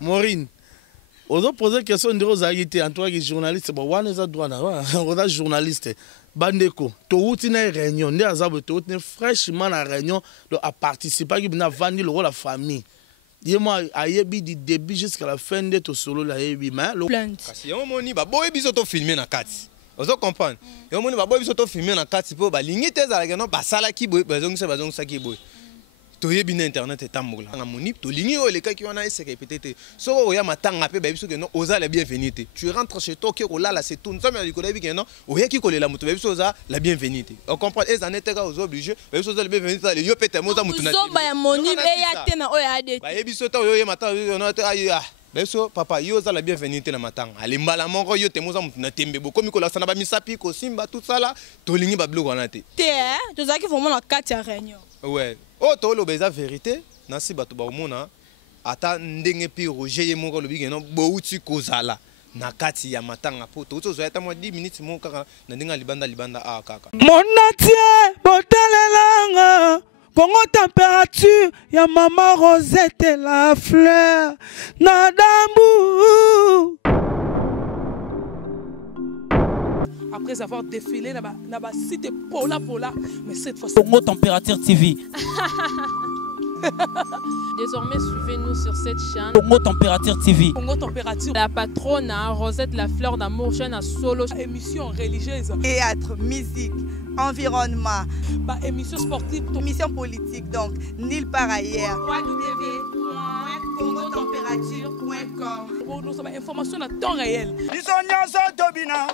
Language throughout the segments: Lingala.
Maureen. Ozo poser question de Rosaïté en tant que journaliste. Bon, on est à droit on est journaliste. Bandeko, to outi na réunion, ne azabo to outi fraîchement na réunion à participer qui na vendre le rôle la famille. Dis-moi, ayebi du début jusqu'à la fin de ton solo la ayebi mais le plainte. Parce que yo moni ba boy biso to filmer na kati. Ozo comprendre. Yo moni ba boy biso to filmer na kati po ba lingi te za no ba sala ki boy bazongisa ki boy. To yebi na internet etambola. Na moni to lingi o le kaki wana ese peut-être. So o ya matanga pe ba biso que non oza la bienvenue. Tu rentres chez toi que là c'est tout. Nous sommes à l'école bi que non o ya ki ko le la mutu ba biso oza la bienvenue. On comprend les années te ga ozo obligé ba biso oza la bienvenue le yo pete moza mutu na. Zo ba ya moni be ya te na o ya de. Ba yebi so ta yo ye matanga yo te ayi ah. Beso papa yo za la bienvenue te na matanga. Ali mbala mongo yo te moza mutu na tembe bo komi ko la sana ba misapi ko simba tout ça là to lingi ba bloko na te. Te to za ki vraiment na kati ya réunion. Ouais. Oh to lo beza vérité nasi bato ba omona ata ndenge pi Roger ye moko lobi ngeno bouti kozala na kati ya matanga po to zo ata mo 10 minutes mo kaka na ndinga libanda a kaka Monatie botalelanga Congo température ya maman Rosette la fleur na dambu. Après avoir défilé là-bas, c'était Pola, mais cette fois-ci. Congo Température TV. Désormais, suivez-nous sur cette chaîne. Congo Température TV. Congo Température. La patronne Rosette la fleur d'amour, chaîne à solo. Émission religieuse. Théâtre, musique, environnement. Bah, émission sportive. Émission politique, donc, nulle part ailleurs. www.congotempérature.com. Pour nous avoir information à temps réel.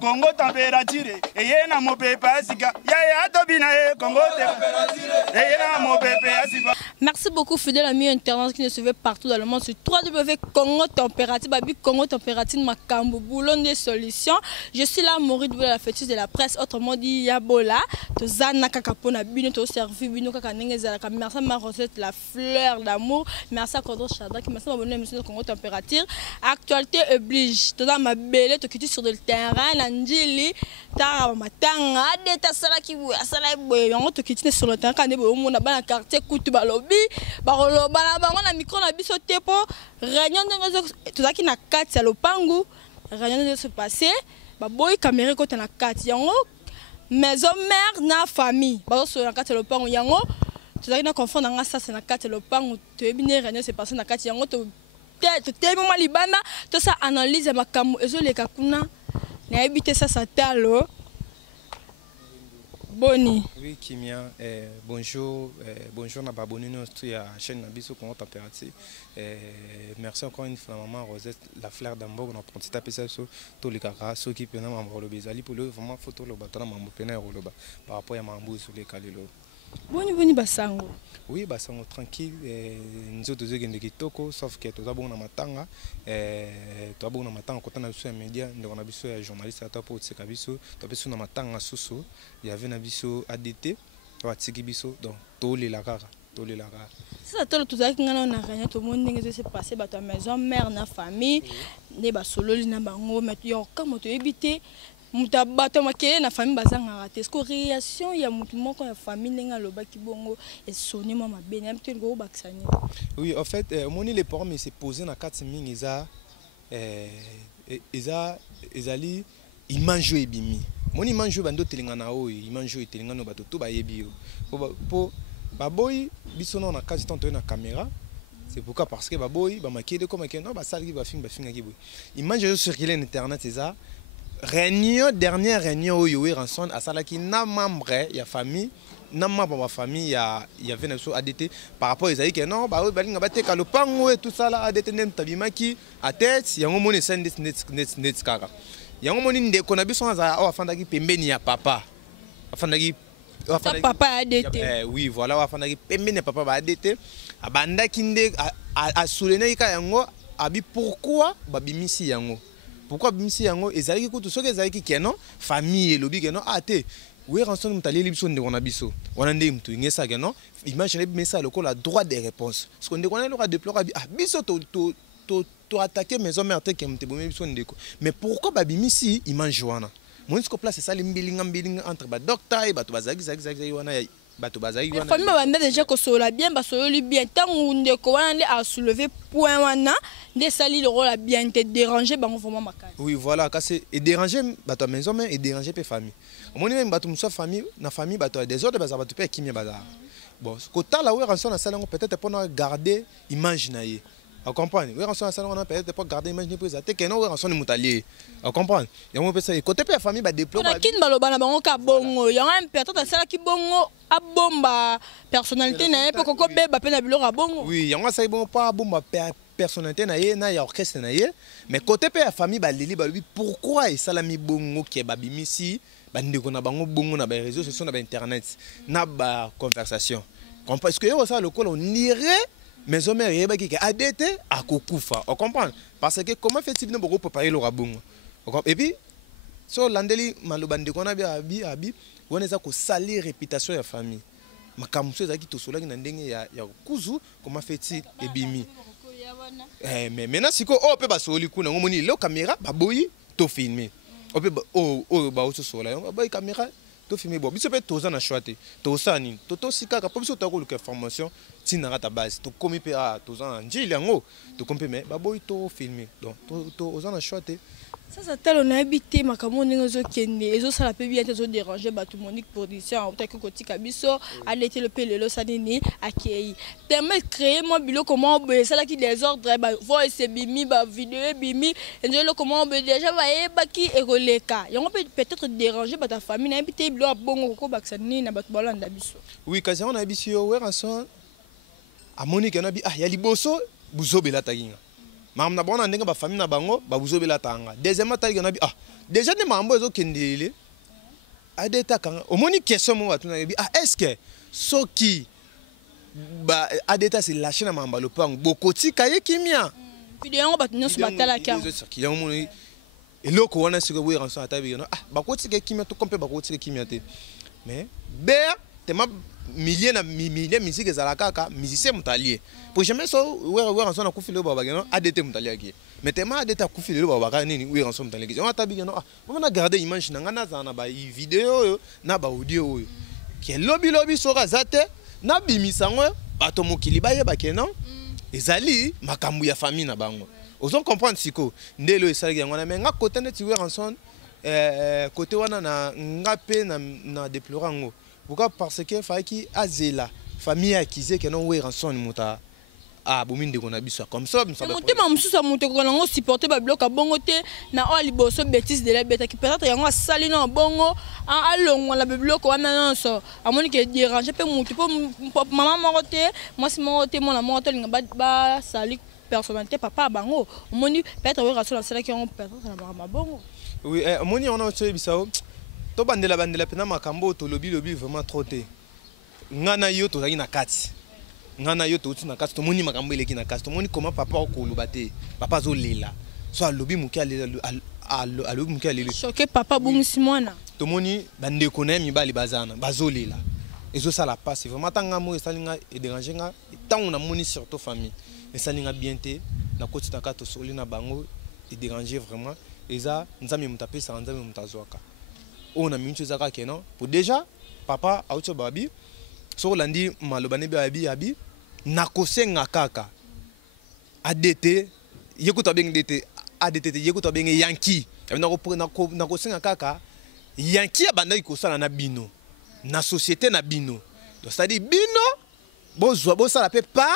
Congo Température. Et y a mon pépé Asika. Yaya Tobina, Congo Température. Et y a mon pépé Asika. Merci beaucoup, fidèles amis internautes qui nous suivent partout dans le monde sur www.Congo Température. Babi Congo Température, Makambo, Boulon des solutions. Je suis là, Maurice de la fêtise de la presse, autrement dit Yabola. Tozana Kakapona, Bino, to servi, Bino, Kakanengezalaka. Merci à ma recette, la fleur d'amour. Merci à Kodro Chadra qui m'a fait abonner à l'émission de Congo Température. Actualité oblige. Toda ma belle, to quitte sur le terrain, l'Angeli, Tara Matanga, Deta Salaki, Asala Boy, on te quitte sur le terrain, quand on a un quartier, Koutubalo. Baroloba na bango na micro na biso tepo réunion de tozaki na kati ya lopangu réunion de se passer ba boy caméra ko na kati yango maison mère na famille ba so na kati ya lopangu yango tozaki na confondre nga ça c'est na kati ya lopangu to ebine réunion se passer na kati yango to tellement libanda to ça analyse makambo ezoleka kuna na ebite ça talo. Boni. Oui, Kimia, bonjour, bonjour na abonné à la chaîne Nabiso Congo Température. Merci encore une fois maman Rosette la fleur d'Ambour na petit tapé ça sur tous les caras ceux qui pena mambo le bezali pour le vraiment photo le batana mambo pena roloba par rapport à mambo sur les kalelo. Boni basango. Oui, basango tranquille nous autres gens qui toko sauf que tout d'abord na matanga tout d'abord na matanga quand on a sur les médias on a biso journaliste à pour tseka biso to biso na matanga susu il y avait na biso ADT wa tseki biso donc tole la kara. Ça tout ça ngana na rien tout le monde ndenge se passer ba ta maison mère na famille ne ba solo na bango mais yo comme to éviter muta bato makele na famille bazanga raté ce réaction ya mutu moko ya famille ndenge loba ki bongo et sonné mama bene amte ngo baksani. Oui en fait moni les parents mais c'est posé na 4 mingi ezali image ebimi moni image bando telingana o image telingana bato to ba yebi po baboy biso na kati tanto na caméra c'est pourquoi parce que baboy ba makiede comme que non ba sali ba film ki boy image sur internet c'est ça réunion dernière réunion où yoé ranson à salaki na membre ya famille na membre ba famille ya avait sur ADT par rapport aux aïe que non ba balinga bateka le pango et tout ça là ADT nem tabimaki à tête yango moni send net kaka yango moni ndeko na biso za afandaki pembeni ya papa afandaki papa ADT. Oui, voilà, afandaki pembeni papa ba ADT abandaki nde a soulener ka yango abi pourquoi babimisi yango. Pourquoi bimisi yango ezalaki ko to soki ezalaki keno famille elobi keno ate oui ranson mutaleli biso nde kona biso wana nde mtu ngesa keno imagine message lokola droit de réponse parce qu'on ndekona loka déplorer biso to attaquer maison mère te kemte bomi biso ndeko mais pourquoi babimisi image wana Monisco place ça les mbilinga entre ba docteur et bato bazaki wana bato bazali wana famille banda déjà ko sola bien ba solo bien tant ndeko wana nde a soulever point wana nde sali le rôle a bien te déranger bango vraiment makani. Oui voilà kasi et déranger bato maison mais et déranger pe famille omoni même bato musa famille na famille bato des autres baza bato pe kimia baza bon kota la rançon na salango peut-être pour garder image na ye. On comprend. Oui, rançon na salango na peut-être pour garder image ni présenter que non rançon ni mutalier. On comprend. Ya mo pesa côté pe famille ba déployer. Na kin baloba na bango ka bongo ya un peut-être sala ki bongo a bomba personnalité na pe koko beba pe na biloko a bongo. Oui, ya ngo sa bon pas bomba personnalité na ye na ya orchestre na ye mais côté pe famille ba lili ba lui pourquoi et salami bongo ki ba bimisi bandeko na bango bongo na ba réseaux sociaux na ba internet na ba conversation. Parce que yo ça le col on irait mais on mère yeba ki adete akokufa. On comprend parce que comment fait-il ne beaucoup préparer le rabongo. Et puis so landeli malobandeko na abi on eza ko salir réputation ya famille. Makamso ezaki to sola na ndenge ya kuzu comment fait-il ebimi. Mais maintenant siko o pe ba soli kuna ngomoni le caméra ba boyi to filmer. O pe o ba o sola ba caméra to filmer bon biso pe toza na choix te to sani to sika ka biso to ko le formation tina ta base to komi pe toza njili yango to kompe mais ba boyi to filmer donc to oza na choix te. Ça c'est tel on a habité makambo ndenge kende ezo sala pe bien te déranger ba tout monique production en tant que kotika biso alete le pelelo sanini akei permet créer moi bilo comment ça là qui désordre ba voice bimi ba vidéo bimi enzo comment déjà ba baki ekoleka yango peut-être déranger ba ta famille na habité bilo bongo ko baksani na ba balanda biso. Oui kasi on a habité yo rançon a monique na bi ya liboso buzobela taginga. Mam na bona ndenge ba famille na bango ba buzobela tanga. Deuxièmement tali na bi déjà ne mambo ezo kendele. Adeta kanga. Omoni question mo watu na bi est-ce que soki ba adeta c'est lâcher na mamba le pang bokoti kaye kimia. Vidéo ba nyonso batala ka. Qui omoni eloko wana siko bo rançon atabi no bakoti ke kimia to kompe bakoti ke kimia te. Mais ber tema milliers na milliers musique za la kaka musicien mutalier pour jamais so we rançon na kufile baba geno adete mutalier ki mais tellement adete kufile baba nini we rançon mutalier ki on tabi geno on a garder image na ngana za na ba vidéo na ba audio ki lobby so razate na bimisango bato mokili ba yeba keno ezali makambu ya famille na bango ozo comprendre siko ndelo esali yango na menga côté net we rançon côté wana na ngape na déplorango. Pourquoi? Parce que Faki Azela, famille accusée que non ouais rançon muta ah bominde qu'on a biso comme ça. Monter ma mususa monter qu'on a supporté ba bloc à bongote na o liboso bêtise de la bête qui peut-être yango sali na bongo a longo la bloc wana non a moni que déranger pe monter pour maman morote moi si morote mon amour to linga ba sali personnalité papa bango moni peut-être ouais rançon la sala qui on peut-être na bongo. Oui moni on a aussi bisao. To bandela pena makambo to lobi vraiment trop te ngana yo to na kati ngana yo to na kati to moni makambo eleki na kati to moni comment papa ko lobate papa zo lela so lobi muki alobi muki alele choqué papa bungisi mwana to moni bandeko na mibali bazana bazo lela ezo sala passe vraiment tanga mo esalinga e déranger nga tant na moni surtout famille esalinga bien te na koti ta kato soli na bango e déranger vraiment eza nzambe mutape sa nzambe mutazwaka. On a mis une chose à faire pour déjà papa a autre babi so landi malobane abi nakose ngakaka adete yekuta beng dete adete yekuta beng yanki nakose ngakaka yanki abanda ikosala na bino na société na bino donc c'est-à-dire bino bozwa bosala pe pas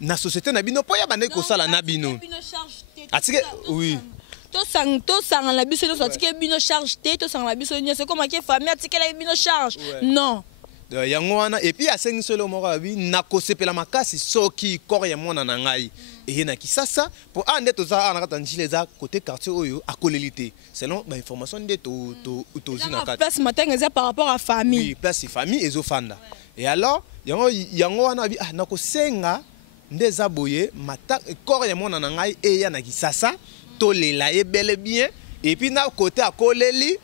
na société na bino po ya banda ikosala na bino atike oui to sang la biso no sorti ke bino charge te to sang la biso ni c'est comme que famille atike la bino charge non yango wana et puis asengi solo moko abi nakosepela makasi soki corps ya mwana na ngai et na kisasa pour ande to za na katanjile za côté quartier oyo akolelité selon ba information de to zina kati place matin eza par rapport à famille oui place famille ezofanda et alors yango wana abi nakosenga ndeza boye mata corps ya mwana na ngai e ya na kisasa tolela e bel et bien et puis na côté akoleli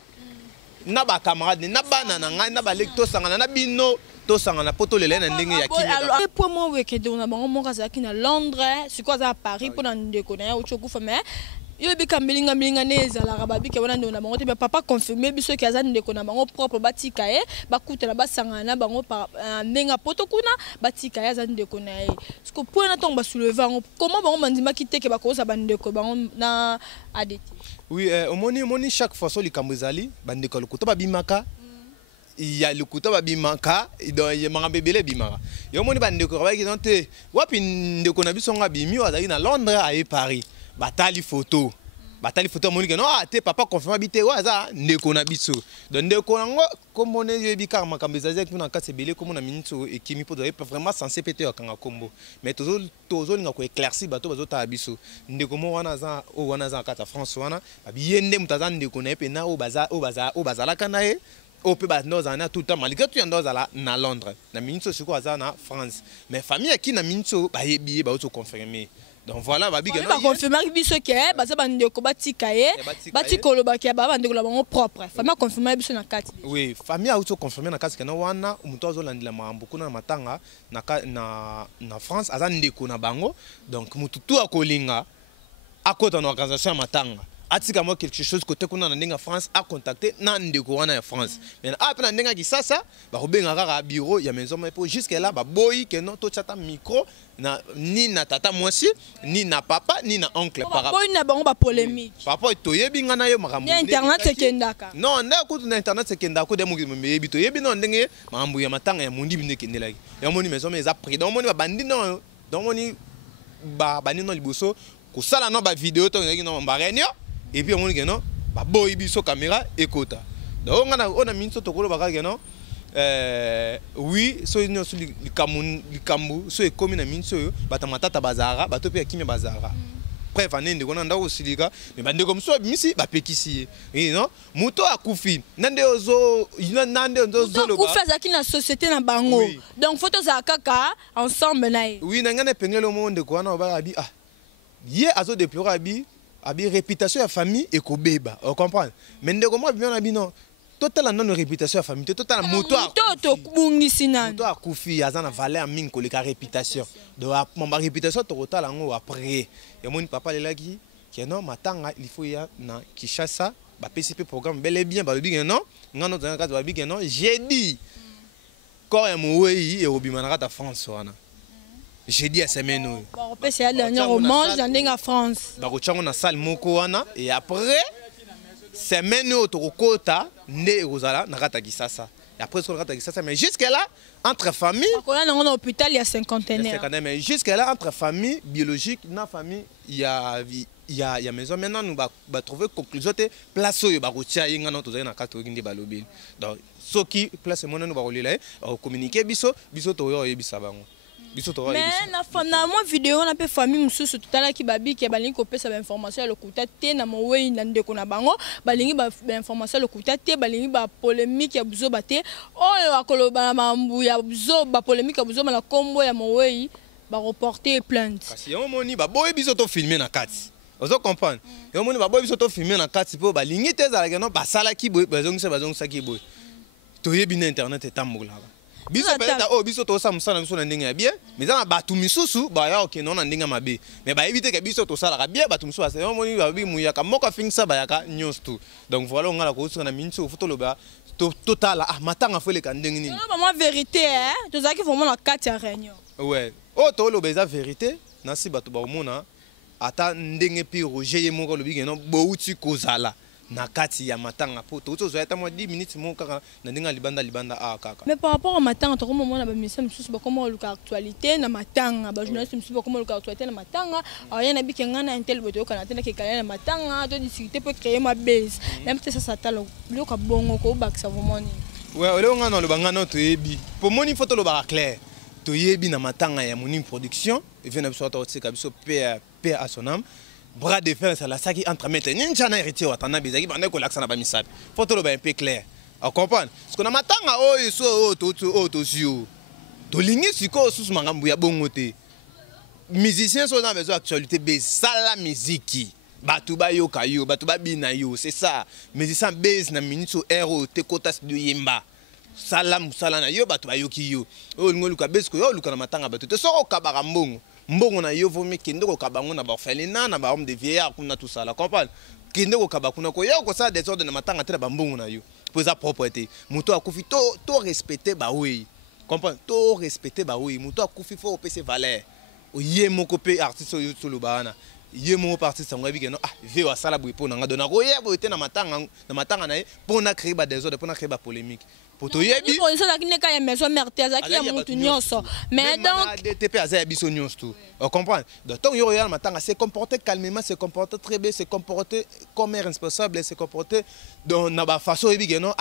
na ba camarade na bana na ngai na ba lecto sangana na bino to sangana poto lela na ndenge ya kimia alors pour moi weke de na bango moka za ki na Londres c'est quoi ça à Paris pour na ndeko na ya uchokufa mais yo bika mbilinga neza la rababi ke wana ndona bango te papa confirmer biso ke azani ndeko na bango propre batika ye bakutela basangana bango ndenga poto kuna batika ye azani ndeko na ye siko po na tonga basoulever ngo comment bango mandima kiteke bakoza bandeko bango na adeti. Oui, omoni chaque fois so likambo ezali bandeko lokuta babimaka ya lokuta babimaka do ye manga bebele bimaka yo moni bandeko ba ki te wapi ndeko na biso nga bimi azali na Londres à Paris batali photo moni que non te papa confirme bité waza ndeko na biso donc ndeko nango comme ye bika makambo ezali kuna kase bele comme na minito ekimi po doit vraiment censé péter akanga kombo mais tozo linga ko éclairci bato bazota biso ndeko mo wana za kata France wana babiyende mutaza ndeko na pe na o bazala kana ye au peu bazana tout le temps malgré tout yandoza na Londres na minito siko aza na France mais famille qui na minito ba yebi ba auto confirmer. Donc voilà, babi que non. Confirmer biso ke baza bandeko batika ye batikolo bakia ba bandeko la bango propre. Famille confirmer biso na kati. Oui, famille auto confirmer na kati que na wana umuto azolandila mambo kuna matanga na France aza ndeko na bango. Donc mutu tu akolinga akota na organisation matanga. Atika moi quelque chose côté kuna na ndinga France a contacté na ndeko wana ya France. Mais après na ndinga kisasa ba robenga kaka bureau ya maison mais pour jusque là ba boy que non to chata micro na ni na tata mwasi ni na papa ni na oncle par rapport na bango ba polémique. Papa to yebi ngana yo makambo. Internet sekendaka. Non, na ko na internet sekendaka ko de mo yebi to yebi non ndenge makambo ya matanga ya mundi binde kendela. Ya moni maison mais za pris donc moni ba bandi non donc moni ba bandi non liboso ko sala no ba vidéo to ngi no mbarenyo. Et puis on dit que non, bah boy biso caméra écouta. Donc on a mis sur ton colo bagage non. Oui, so nous sur le Cameroun, so est comme une mine sur bah ta matata bazara, bah to pe akime bazara. Bref, on est de on anda aussi les gars, mais bah de comme ça misi bah pekisi. Et non, muto akufi. Nande ozo, nande ozo lo. Akufi azaki na société na bango. Donc photo za kaka ensemble nae. Oui, nangana pengele le monde quoi na ba abi ah. Yé azo déplorer abi abi réputation ya famille et ko beba on comprend mais ndeko moi bien abi non total non réputation ya famille total moto to bungisi nan moto akufi azana valeur mingi ko le réputation donc ma réputation to total ngo après et mon papa lelaki que non matanga il faut ya na Kinshasa ba PCP programme bel et bien ba bi non ngano dans cadre ba bi non j'ai dit corps mo wei et obimana ta France wana. J'ai dit à semaine où. C'est la dernière romance dans la France. On a salle moko et après semaine où tu kota né Rosala na rata kisasa. Et après sur rata kisasa mais jusque là entre famille. Là on est hôpital il y a cinquantenaire. Mais jusque là entre famille biologique na famille il y a maison maintenant nous va trouver conclusion te place où ba rotia yinga na tozali na kato ngindi balobi. Donc ce qui place moi nous ba rolila communiquer biso to yo yebisa bango. Mais na moi vidéo na pe famille mususu tutala ki babi ki balingi ko pesa ba information le kuta te na mowe na ndeko na bango balingi ba information le kuta te balingi ba polémique ya buzo bate oyo akoloba mambu ya buzo ba polémique ya buzo na kombo ya mowe ba reporter plainte kasi yo moni ba boy biso to filmer na kati ozo comprendre yo moni ba boy biso to filmer na kati po balingi te za la no ba sala ki boy bazongisa ki boy to yebi na internet etambola biso peut-être biso to sa musala biso na ndenge ya bien mais za batu misusu ba ya okay non na ndenge mabe mais ba éviter que biso to sala bien batu misusu asa yo moni ba bi muya ka moka fingsa ba ya ka news tout donc voilà on ngala ko so na minso foto loba to total ah matanga fele ka ndenge nini non maman vérité hein to zaki vraiment na carte ya réunion ouais oh to loba za vérité na si batu ba mona ata ndenge pi roger ye moko lobi no bo uti kozala na kati ya matanga po to zo eta mo 10 minutes mo kaka na ndinga libanda kaka. Mais par rapport à matanga to comme moi na ba mission misusu ba comment luka actualité na matanga ba journaliste misusu ba comment luka actualité na matanga aya na bikenga na intel boto kana tena ke kala na matanga to discuter pour créer ma base même si ça talo luka bongo ko baksa vraiment ni. Ouais ole nga na lo banga no to yebi pour moni photo lo ba clair to yebi na matanga ya moni production et vient na biso to tsika biso paix à son âme. Bras de fer, c'est la ça qui entre mettre. Ninja na hérité ou atana bizaki bande ko laksa na ba misap. Photo lo ba un peu clair. On comprend. Parce qu'on a matanga so to sio. To lingi siko sous mangambu ya bongote. Musiciens sont dans besoin actualité base sala musique. Batu ba yo kayo, batu ba bina yo, c'est ça. Musicien base na minute héros te kotas de yemba. Sala musala na yo batu ba yo ki yo. O ngolu ka base ko yo luka na matanga batu te soko kabara mbongo. mbongo na yo vomi kende ko kabango na ba orphelinat na ba homme de vieillard kuna tout ça la comprendre kende ko kabakuna ko yo ko ça des ordres na matanga te ba mbongo na yo pour sa propreté muto akufi to respecter ba oui comprendre to respecter ba oui muto akufi faut pese valeur oye moko pe artiste yo solo bana ye mo parti sango bi que non vie wa sala bui pona ngado na ko ye bo te na matanga na ye pona créer ba des ordres pona créer ba polémique pour to yebi pour ça qui n'est qu'à maison mère tezaki ya mutu nyonso mais donc DTP azaya biso nyonso tout on comprend donc tant yo ya matanga se comporter calmement se comporter très bien se comporter comme un responsable se comporter dans na ba façon yebi que non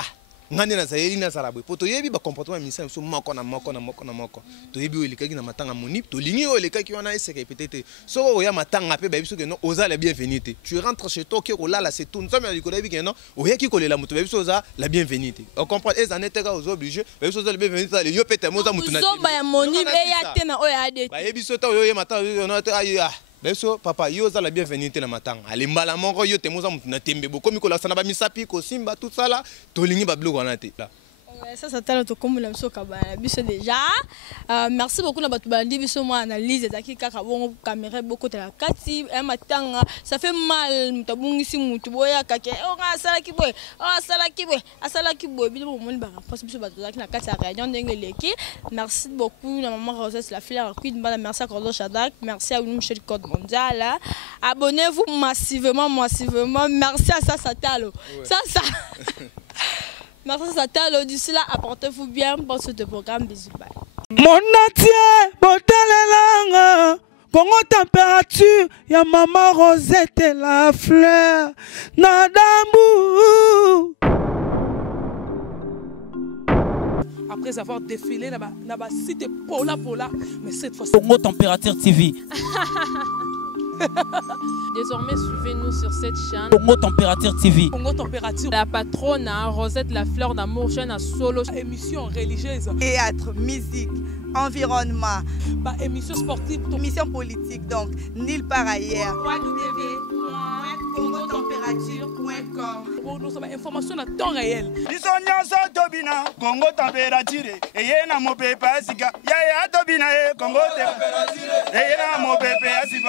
ngani na zayeli na sala bui poto yebi ba comportement ministère so moko na moko to yebi olikaki na matanga moni to lingi olikaki wana ese répéter so oya matanga pe ba biso que non oza la bienvenue tu rentres chez toi que olala c'est tout nous sommes à ko yebi que non oya ki kolela mutu ba biso oza la bienvenue on comprend les années ka ozo obligé ba biso oza la bienvenue le yo pete moza mutu na so ba ya moni be ya te na oya de ba yebi so ta oyo matanga yo te aya beso papa yo za la bienvenue te na matanga alimbala moko yo te moza mutu na tembe bo komi ko la sana ba misapi ko simba tout ça là to lingi ba bloko na te là. Ça c'est tellement comme la biso kabana biso déjà merci beaucoup na batu bandi biso moi analyse ezaki kaka bongo caméra beaucoup de la kati matanga ça fait mal mutabungisi mutu boya kake on sala ki boy bilo mo ba parce biso batu zaki na kati ya réunion ndenge leki merci beaucoup na maman Rosette la fille Queen merci à Cordo Shadak merci à Michel Code Mondial abonnez-vous massivement merci à ça Talo ça merci Satalo, d'ici là, apportez-vous bien pour ce programme. Bisous, bye. Mon atier, botalelanga, Congo température, ya maman Rosette la fleur, nadambu. Après avoir défilé là-bas, cité Pola, mais cette fois-ci. Congo Température TV. Désormais, suivez-nous sur cette chaîne. Congo Température TV. Congo Température. La patronne Rosette la fleur d'amour, chaîne à solo. Émission religieuse. Théâtre, musique, environnement. Bah, émission sportive. Émission politique, donc, nulle part ailleurs. www.congotempérature.com. Pour nous avons information à temps réel. biso nyonso tobina Congo température eye na mopepe asika ya tobina Congo température eye na mopepe asika